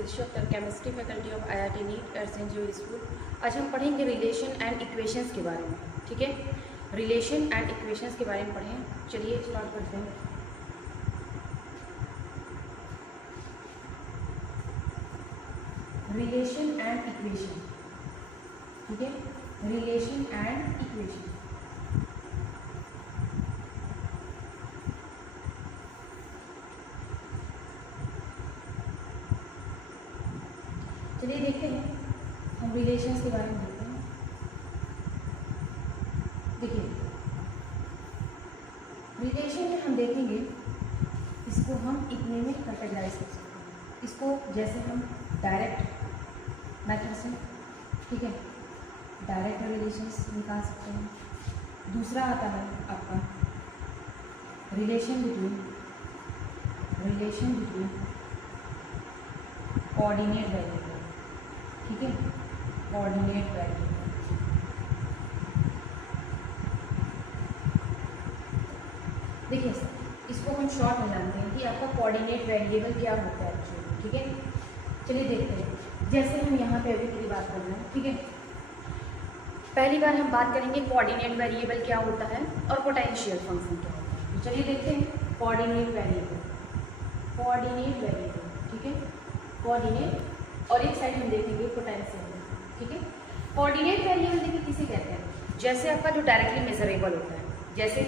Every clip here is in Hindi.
दिलशु Akhtar, chemistry faculty of IIT NEET at Saint Joseph school. आज हम पढ़ेंगे रिलेशन एंड इक्वेशंस के बारे में। ठीक है, रिलेशन एंड इक्वेशंस के बारे में पढ़ें। चलिए स्टार्ट करते हैं। Relation and equation. ठीक है, रिलेशन एंड इक्वेशन। चलिए देखते हैं, हम रिलेशंस के बारे में देखते हैं। देखिए, रिलेशन में हम देखेंगे, इसको हम इतने में कैटेगराइज कर सकते हैं। इसको जैसे हम डायरेक्ट मेथड से, ठीक है, डायरेक्ट रिलेशंस निकाल सकते हैं। दूसरा आता है आपका रिलेशन बिटवीन कोऑर्डिनेट वेरिएबल। ठीक है, कोऑर्डिनेट वेरिएबल। देखिए सर, इसको हम शॉर्ट में जानते हैं कि आपका कोऑर्डिनेट वेरिएबल क्या होता है एक्चुअली। ठीक है, चलिए देखते हैं। जैसे हम यहाँ पे अभी की बात कर रहे हैं, ठीक है, पहली बार हम बात करेंगे कोऑर्डिनेट वेरिएबल क्या होता है और पोटेंशियल फंक्शन क्या होता है। तो चलिए देखते हैं कोऑर्डिनेट वेरिएबल। ठीक है, कोऑर्डिनेट, और एक साइड हम देखेंगे पोटेंशियल। ठीक है, कोऑर्डिनेट वेरिएबल देखिए किसे कहते हैं, जैसे आपका जो डायरेक्टली मेजरेबल होता है, जैसे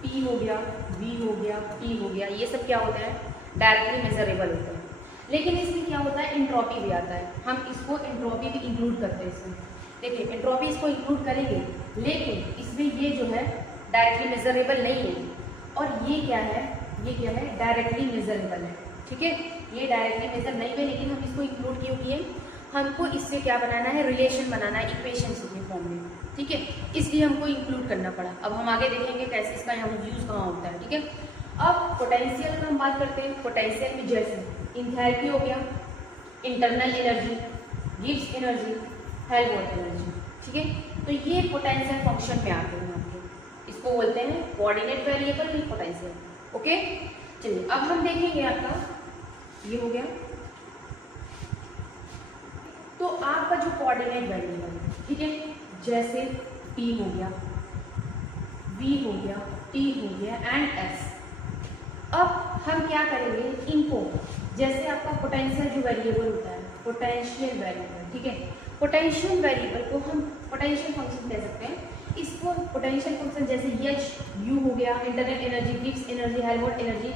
P हो गया, V हो गया, T हो गया, ये सब क्या होता है, डायरेक्टली मेजरेबल होता है। लेकिन इसमें क्या होता है, एंट्रोपी भी आता है। हम इसको एंट्रोपी भी इंक्लूड करते हैं इसमें। देखिए, एंट्रोपी इसको इंक्लूड करेंगे, लेकिन इसमें ये जो है डायरेक्टली मेजरेबल नहीं है। और ये क्या है, डायरेक्टली मेजरेबल है। ठीक है, ये डायरेक्टली मेजर नहीं है, लेकिन हम इसको इंक्लूड क्यों किए, हमको इससे क्या बनाना है, रिलेशन बनाना है इक्वेशन के फॉर्म में। ठीक है, इसलिए हमको इंक्लूड करना पड़ा। अब हम आगे देखेंगे कैसे इसका यहाँ यूज कहाँ होता है। ठीक है, अब पोटेंशियल का हम बात करते हैं। पोटेंशियल में जैसे इंथैल्पी हो गया, internal energy, gives energy, Helmholtz energy. ठीक है, तो ये पोटेंशियल फंक्शन में आते हैं आपके। इसको बोलते हैं कोऑर्डिनेट वेरिएबल या पोटेंशियल। ओके, चलिए अब हम देखेंगे आपका ये हो गया। तो आपका जो कोऑर्डिनेट वेरिएबल, ठीक है, जैसे P हो गया, V हो गया, T हो गया एंड S। अब हम क्या करेंगे, इनको जैसे आपका पोटेंशियल जो वेरिएबल होता है, पोटेंशियल वेरिएबल। ठीक है, पोटेंशियल वेरिएबल को हम पोटेंशियल फंक्शन कह सकते हैं। इसको पोटेंशियल फंक्शन जैसे H, U हो गया, internal energy, gives energy, Helmholtz energy,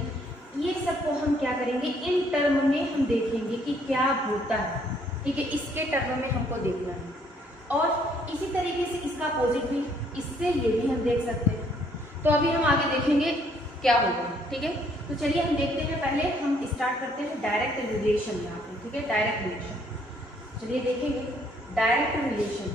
ये सबको हम क्या करेंगे, इन टर्म में हम देखेंगे कि क्या होता है। ठीक है, इसके टर्म में हमको देखना है। और इसी तरीके से इसका अपोजिट भी, इससे ये भी हम देख सकते हैं। तो अभी हम आगे देखेंगे क्या होगा। ठीक है, तो चलिए हम देखते हैं। पहले हम स्टार्ट करते हैं डायरेक्ट रिलेशन में आते हैं। ठीक है, डायरेक्ट रिलेशन, चलिए देखेंगे डायरेक्ट रिलेशन।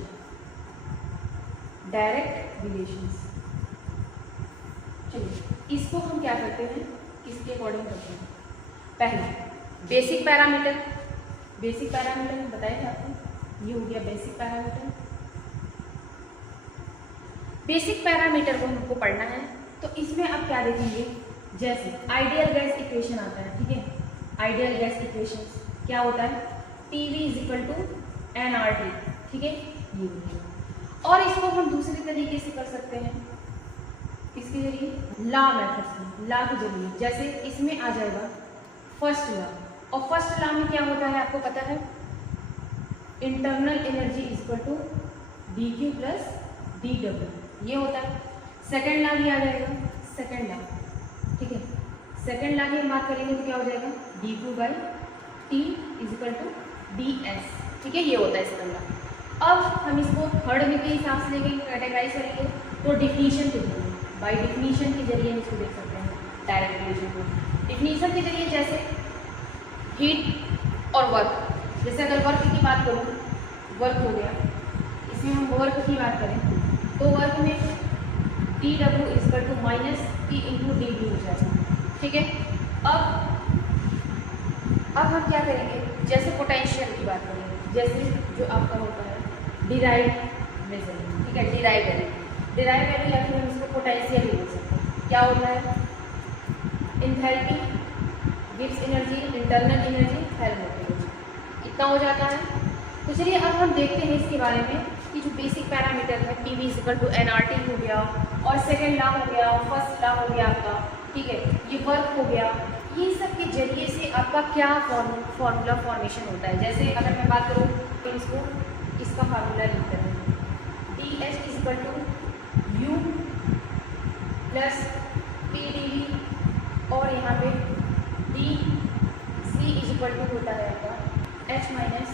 चलिए इसको हम क्या करते हैं, किसके अकॉर्डिंग करते हैं। पहले बेसिक पैरामीटर बताया था आपको, ये हो गया बेसिक पैरामीटर। बेसिक पैरामीटर को हमको पढ़ना है, तो इसमें आप क्या देखेंगे, जैसे आइडियल गैस इक्वेशन आता है। ठीक है, आइडियल गैस इक्वेशन क्या होता है, PV = nRT। ठीक है, ये होगा। और इसको हम दूसरे तरीके से कर सकते हैं, किसके जरिए, लॉ मेथड से, लॉ के जरिए। जैसे इसमें आ जाएगा फर्स्ट लॉ, और फर्स्ट लॉ में क्या होता है आपको पता है, इंटरनल एनर्जी = dQ + dW, ये होता है। सेकेंड लॉ भी आ जाएगा, सेकेंड लॉ। ठीक है, सेकेंड लॉ की हम बात करेंगे तो क्या हो जाएगा, dQ/T = dS। ठीक है, ये होता है सेकेंड लॉ। अब हम इसको थर्ड में के हिसाब से लेके कैटेगराइज करेंगे, तो डिफिनीशन के जरिए, बाय डिफिनीशन के जरिए इसको देख सकते हैं डायरेक्ट रिलेशन को। डिफिनीशन के जरिए जैसे हीट और वर्क, जैसे अगर वर्क की बात करूँ, वर्क हो गया, इसमें हम वर्क की बात करें तो वर्क में TW = -P × dV हो जाएगा। ठीक है, अब हम क्या करेंगे, जैसे पोटेंशियल की बात करेंगे, जैसे जो आपका होता है डिराइव्ड मेजर। ठीक है, डिराइव्ड वैल्यू या फिर हम इसको पोटेंशियल भी बोल सकते हैं। क्या होता है, enthalpy, gives energy, internal energy, Helmholtz energy. कितना हो जाता है। तो चलिए अब हम देखते हैं इसके बारे में कि जो बेसिक पैरामीटर है P V equal to N R T हो गया, और सेकेंड लॉ हो गया, फर्स्ट लॉ हो गया आपका, ठीक है, ये वर्क हो गया, ये सब के जरिए से आपका क्या फॉर्मूला फॉर्मेशन होता है। जैसे अगर मैं बात करूँ तो इसका फार्मूला लिखते हैं, D H equal to U plus P D V, और यहाँ पे डी सी इक्वल टू होता है आपका एच माइनस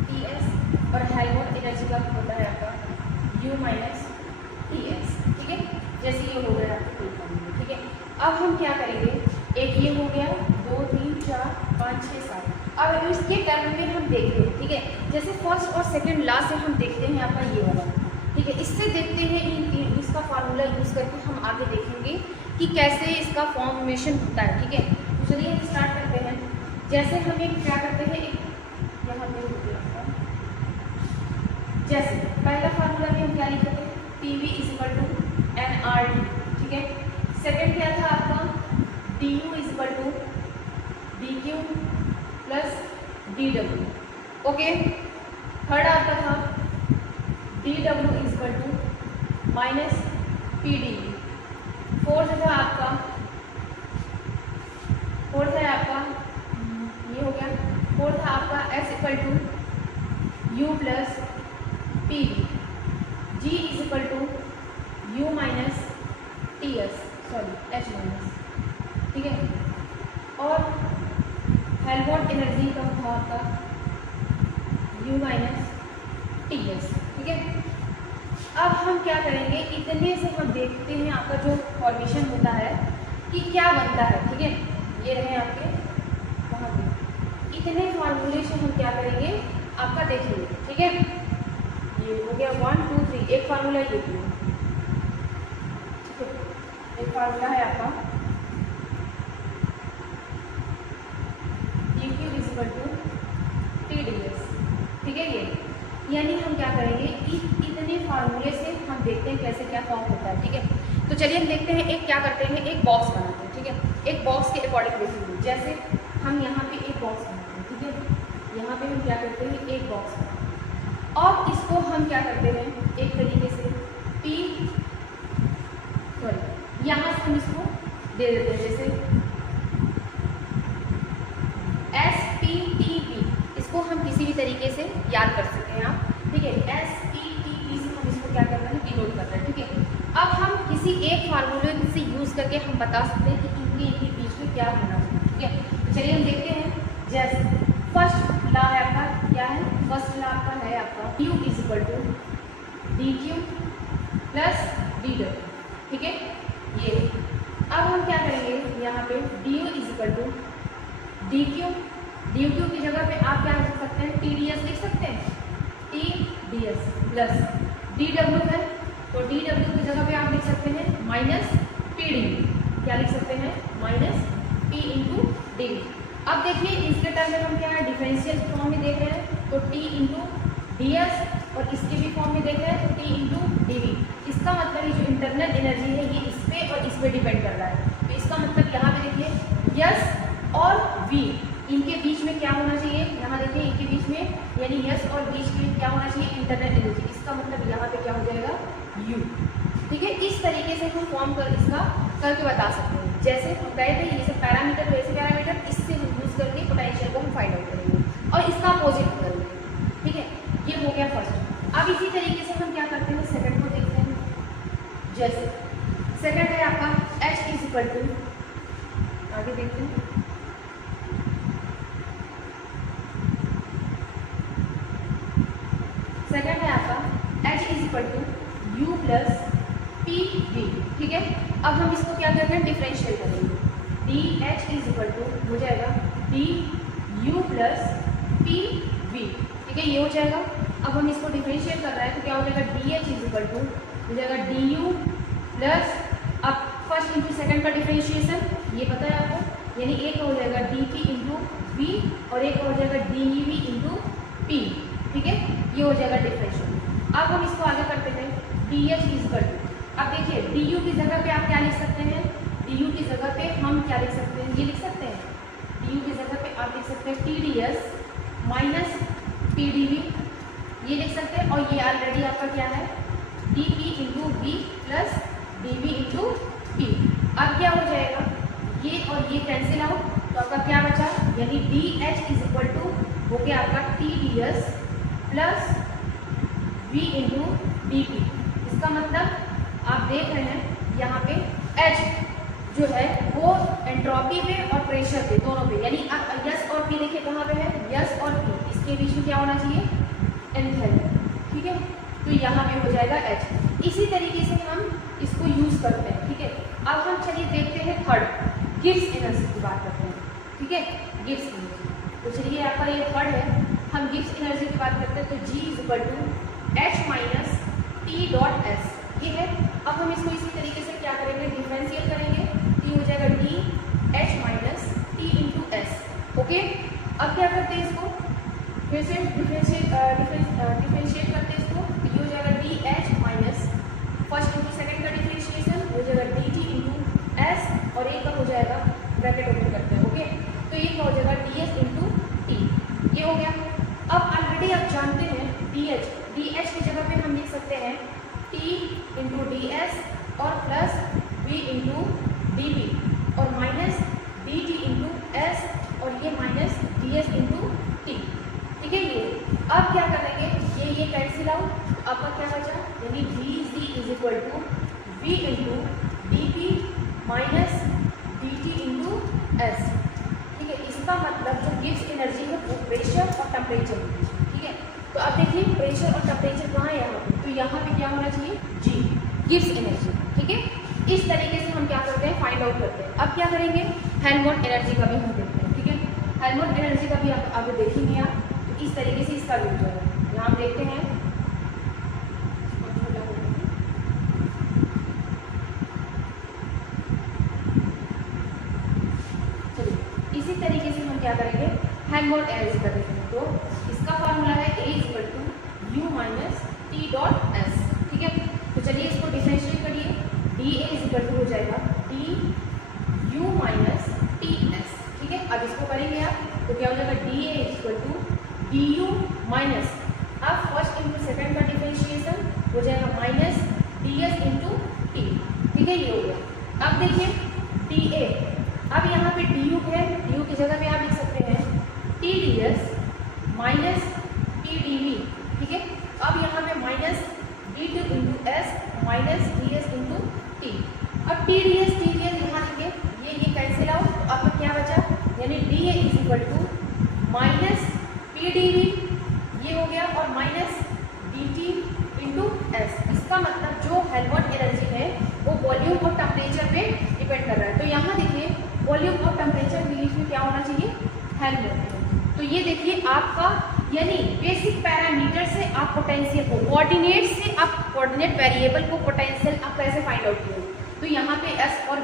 टी एस, और हेल्महोल्ट्ज एनर्जी का होता है आपका यू माइनस टी एस, ठीक है। जैसे ये हो गया आपके कोई फॉर्मूला, ठीक है। अब हम क्या करेंगे, एक ये हो गया, 2 3 4 5 6 7, अब इसके टर्म में हम देखते हैं, ठीक है। जैसे फर्स्ट और सेकंड लॉ से हम देखते हैं आपका ये वाला, ठीक है। इससे देखते हैं इसका फार्मूला यूज़ करके हम आगे देखेंगे कि कैसे इसका फॉर्मेशन होता है, ठीक है। तो चलिए हम स्टार्ट करते हैं। जैसे हम एक क्या करते हैं, एक यहाँ पे हो गया आपका, जैसे पहला फार्मूला में हम क्या लिखते थे, P V equal to N R T, ठीक है। सेकेंड क्या था आपका, D U equal to D Q plus D W, okay. Third आपका था D W equal to minus P D. Fourth था आपका ये हो गया, फोर्थ था आपका S equal to U plus P D, G equal to U minus T S, sorry H minus, ठीक है। और हेल्महोल्ट्ज एनर्जी का था आपका यू माइनस टी एस, ठीक है। अब हम क्या करेंगे, इतने से हम देखते हैं आपका जो फॉर्मेशन होता है कि क्या बनता है, ठीक है। ये रहे आपके वहाँ पे, इतने फार्मूले से हम क्या करेंगे आपका देखेंगे, ठीक है। ये हो गया 1 2 3, एक फार्मूला ये भी, ठीक है। एक फार्मूला है आपका D Q equal to T D S, ठीक है। ये यानी हम क्या करेंगे, इतने फार्मूले से हम देखते हैं कैसे क्या फॉर्म होता है, ठीक है। तो चलिए हम देखते हैं, एक क्या करते हैं, एक बॉक्स बनाते हैं, ठीक है। एक बॉक्स के अकॉर्डिंग देखेंगे, जैसे हम यहाँ पे एक बॉक्स बनाते हैं, ठीक है। यहाँ पे हम क्या करते हैं, एक बॉक्स बनाते हैं, और इसको हम क्या करते हैं, एक तरीके से पी, सॉरी यहाँ से हम इसको दे देते हैं, जैसे एस पी टी पी, इसको हम किसी भी तरीके से याद कर सकते हैं आप, ठीक है। एस पी टी पी से हम इसको क्या करते हैं, डिनोट करते हैं, ठीक है। अब हम किसी एक फार्मूले से यूज़ करके हम बता सकते हैं कि इनके बीच में क्या होना चाहिए, ठीक है। चलिए हम देखते हैं। जैसे फर्स्ट लॉ है आपका, क्या है, फर्स्ट लॉ आपका है आपका Q equal to D Q plus D W, ठीक है। ये अब हम क्या करेंगे, यहाँ पे D U equal to D Q की जगह पे आप क्या लिख सकते हैं, टी डी एस लिख सकते हैं, T D S plus D W है, तो डी डब्ल्यू की जगह पे आप लिख सकते हैं माइनस पी डी, क्या लिख सकते हैं, माइनस पी इंटू डी। अब देखिए इसके टर्म में हम क्या है, डिफरेंशियल फॉर्म में देख रहे हैं, तो टी इंटू डी एस, और इसके भी फॉर्म में देख रहे हैं, तो टी इंटू डी वी। इसका मतलब ये जो इंटरनल एनर्जी है ये इस पे और इस पे डिपेंड कर रहा है, तो इसका मतलब यहाँ पे देखिए यस और वी, इनके बीच में क्या होना चाहिए, यहाँ देखिए इनके बीच में, यानी यस और बीच में क्या होना चाहिए, इंटरनल एनर्जी। इसका मतलब यहाँ पे क्या हो जाएगा, यू, ठीक है। इस तरीके से हम फॉर्म कर इसका करके बता सकते हैं। जैसे हम कहे थे ये सब पैरामीटर, वैसे पैरामीटर, इससे हम यूज़ करके पोटेंशियल को हम फाइंड आउट करेंगे और इसका अपोजिट करेंगे, ठीक है। ये हो गया फर्स्ट। अब इसी तरीके से हम क्या करते हैं, सेकंड को देखते हैं। जैसे सेकंड है आपका एच इक्वल टू, आगे देखते हैं, सेकंड है आपका H equal to U plus P V, ठीक है। अब हम इसको क्या करते हैं, डिफरेंशियल करेंगे, डी एच इक्वल टू हो जाएगा D you plus P V, ठीक है, ये हो जाएगा। अब हम इसको डिफरेंशिएट कर रहे हैं तो क्या हो जाएगा, डी एच इक्वल टू हो जाएगा डी यू प्लस, अब फर्स्ट इंटू सेकंड का डिफरेंशिएशन ये पता है आपको, यानी एक हो जाएगा डी पी इंटू वी और एक हो जाएगा D E V into P, ठीक है, ये हो जाएगा डिफरेंशियल। अब हम इसको आगे करते हैं, डी एच इक्वल टू, अब देखिए डी यू की जगह पे आप क्या लिख सकते हैं, डी यू की जगह पे हम क्या लिख सकते हैं, ये लिख सकते हैं, डी यू की जगह पे आप लिख सकते हैं T D S minus P D V, ये लिख सकते हैं। और ये ऑलरेडी आपका क्या है, D P into B plus D V into P. अब क्या हो जाएगा, ये और ये कैंसिल आउट, तो आपका क्या बचा, यानी D H is equal to हो गया आपका T D S plus V into D P. इसका मतलब आप देख रहे हैं यहाँ पे एच जो है वो एंट्रोपी पे और प्रेशर पे दोनों पे, यानी आप यस और पी देखिए कहाँ पे है, यस और पी, इसके बीच में क्या होना चाहिए, एंथैल्पी, ठीक है। तो यहाँ पे हो जाएगा एच। इसी तरीके से हम इसको यूज करते हैं, ठीक है। अब हम चलिए देखते हैं थर्ड, गिब्स एनर्जी की बात करते हैं, ठीक है, गिब्स एनर्जी। तो चलिए आपका ये थर्ड है, हम गिब्स एनर्जी की बात करते हैं। तो G is equal to H minus T dot S, ये है। अब हम इसको इसी तरीके से क्या करेंगे, डिफरेंशियल करेंगे, टी हो जाएगा D H minus T into S, okay. अब क्या करते हैं, इसको फिर से डिफरेंशिएट करते हैं इसको, तो ये हो जाएगा D H minus first into second का डिफरेंशिएशन हो जाएगा डी टी इंटू एस, और एक का हो जाएगा ब्रैकेट ओपन करते हैं, ओके। तो ये क्या हो जाएगा डी एच इंटू टी, ये हो गया। अब ऑलरेडी आप जानते हैं डी एच की जगह पे हम लिख सकते हैं टी इंटू डी एस और plus V into D B और minus D T into S और ये minus D S into T, ठीक है। ये अब क्या करेंगे, ये कैंसिल आउट, तो आपका क्या बचा, यानी D C is equal to V into D P minus D T into S, ठीक है। इसका मतलब जो गिब्स एनर्जी है वो प्रेशर और टेम्परेचर के बीच में, ठीक है। तो अब देखिए प्रेशर और टेम्परेचर कहाँ है, यहाँ पे, तो यहाँ पे क्या होना चाहिए, जी गिब्स एनर्जी, ठीक है। इस तरीके से हम क्या करते हैं, फाइंड आउट करते हैं। अब क्या करेंगे, हेल्महोल्ट्ज एनर्जी का भी हम देखते हैं, ठीक है। हेल्महोल्ट्ज एनर्जी का भी आप आगे देखेंगे आप, तो इस तरीके से इसका भी हो जाएगा। यहाँ हम देखते हैं, चलिए इसी तरीके से हम क्या करेंगे, हेल्महोल्ट्ज एनर्जी का देखेंगे। तो इसका फार्मूला है A is equal to U minus T dot S, ठीक है। तो चलिए इसको डिफरेंशिएट करिए, D A is equal to हो जाएगा D U minus T S, ठीक है। अब इसको करेंगे आप, तो क्या हो जाएगा, D A is equal to D U minus, अब फर्स्ट इंटू सेकेंड का डिफरेंशिएशन हो जाएगा minus D S into T, ठीक है, ये हो गया। अब देखिए टी ए, अब यहाँ पे डी यू है, डी यू की जगह पे आप लिख सकते हैं T D S minus T D V, ठीक है। अब यहाँ पे minus D T into S minus D S into T. अब टी डी एस यहाँ लिखे, ये कैंसिल आउट, तो आपका क्या बचा, यानी D A is equal to minus P D V, ये हो गया, और minus D T into S. इसका मतलब जो हेल्महोल्ट्ज एनर्जी है वो वॉल्यूम और टेम्परेचर पे डिपेंड कर रहा है। तो यहाँ देखिए वॉल्यूम और टेम्परेचर के बीच में क्या होना चाहिए, हेल्महोल्ट्ज। तो ये देखिए आपका, यानी बेसिक पैरामीटर से आप पोटेंशियल को, कोऑर्डिनेट से आप कोऑर्डिनेट वेरिएबल को पोटेंशियल आप कैसे फाइंड आउट किए। तो यहाँ पे एस और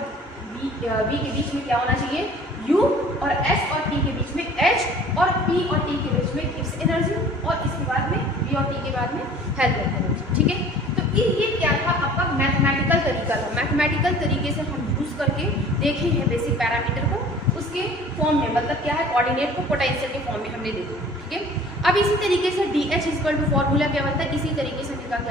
बी के बीच में क्या होना चाहिए, यू, और एस और टी के बीच में एच, और पी और टी के बीच में गिब्स एनर्जी, और इसके बाद में बी और टी के बाद में हेल्महोल्ट्ज एनर्जी, ठीक है। तो ये क्या था, आपका मैथमेटिकल तरीका था। मैथमेटिकल तरीके से हम यूज करके देखे हैं बेसिक पैरामीटर को उसके फॉर्म में, मतलब क्या है, कोऑर्डिनेट को पोटेंशियल के फॉर्म में हमने देखे, ठीक है। अब इसी तरीके से D H equal to formula क्या बनता है, इसी तरीके से निकाल के